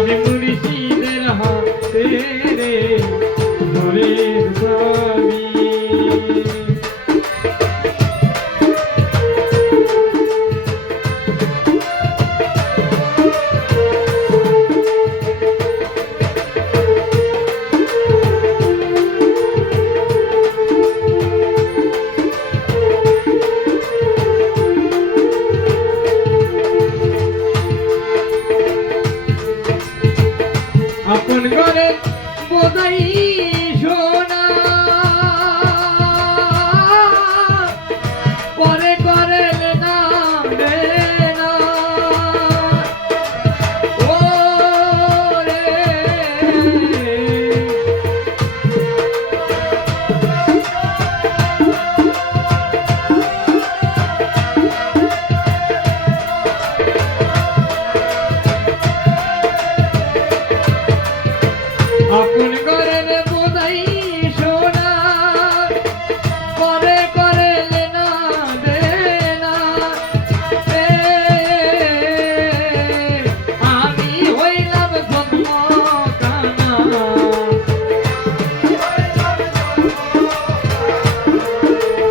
আমি মুর্শিদের হাতে। বোধাই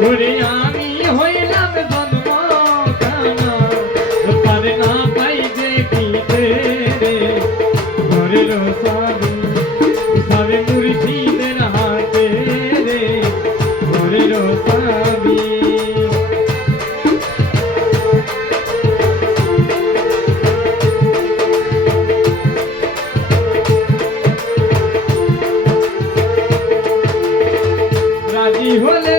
আমি হইলাম জন্ম পারে না পাই যে কিতে রে। ঘরের সাধু সাবে মুর্শিদের হাতে রে। ঘরের সাবি রাজি হলে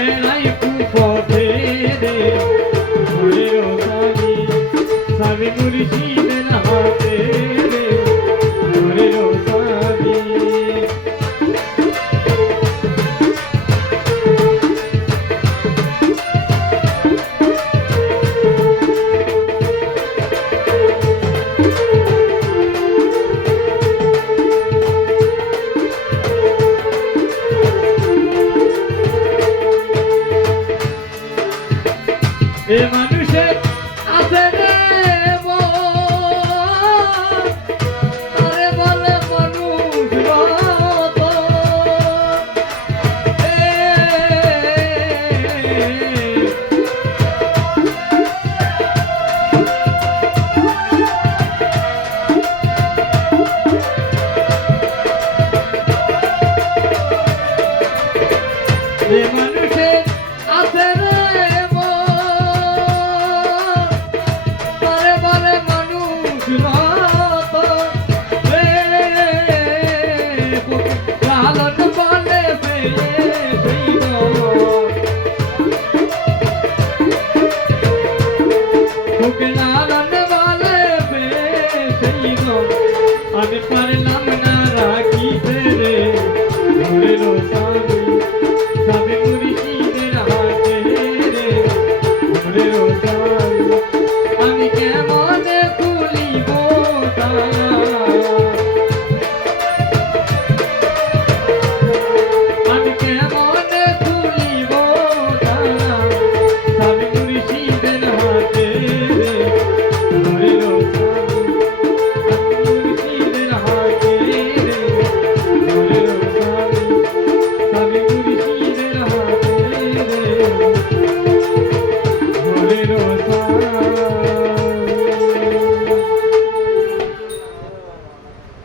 Emmanuel. নাম না রাখিবে